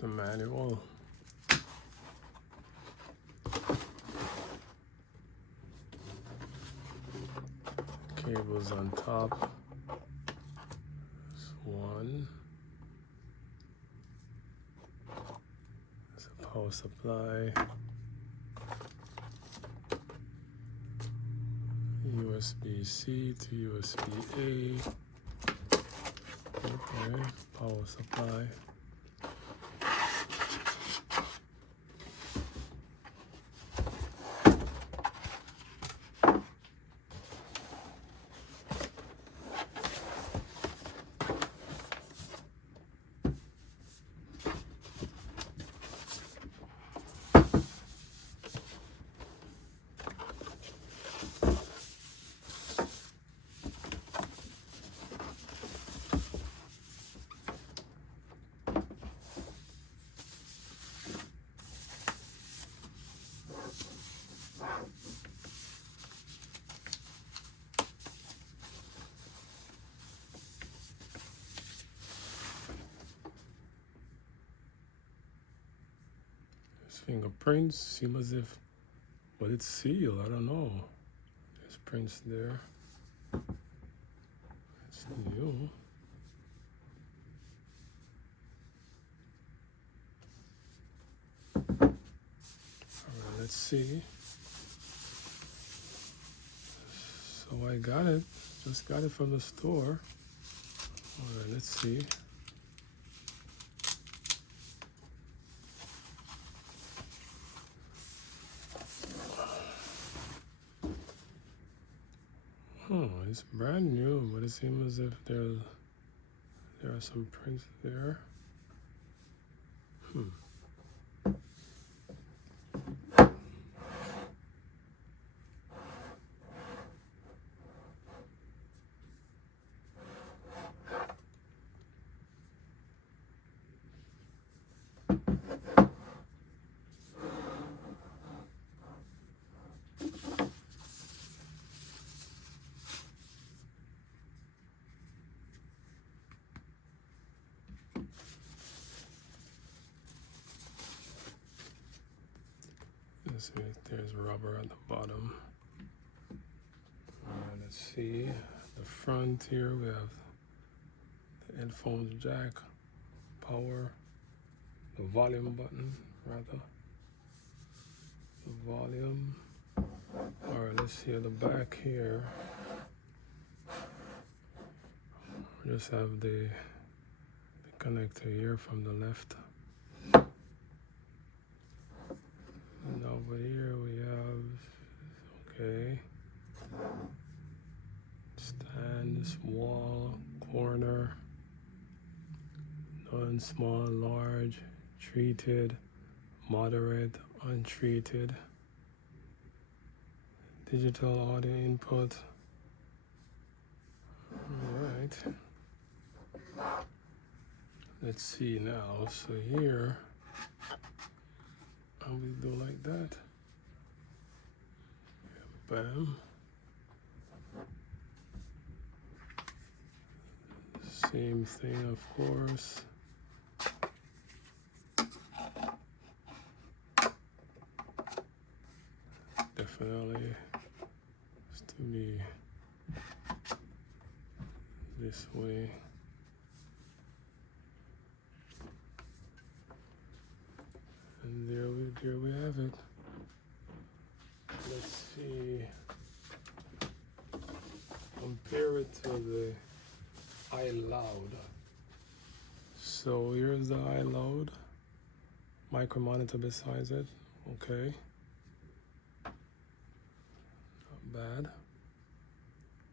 the manual. Cables on top. There's one. There's a power supply. USB-C to USB-A. Okay, power supply. Fingerprints seem as if, but it's sealed. I don't know. There's prints there. It's new. All right, let's see. So I got it. Just got it from the store. All right, let's see. Oh, it's brand new, but it seems as if there are some prints there. Let's see, there's rubber at the bottom. Let's see, the front here we have the headphones jack, power, the volume button rather, the volume. All right, let's see at the back here. We just have the connector here from the left. And over here we have, okay, stands, wall, corner, none, small, large, treated, moderate, untreated, digital audio input. All right. Let's see now. So here, how we do like that. Bam. Same thing, of course. Definitely has to be this way. And there we have it. Let's see. Compare it to the iLoud. So here's the iLoud. Micro monitor besides it. Okay. Not bad.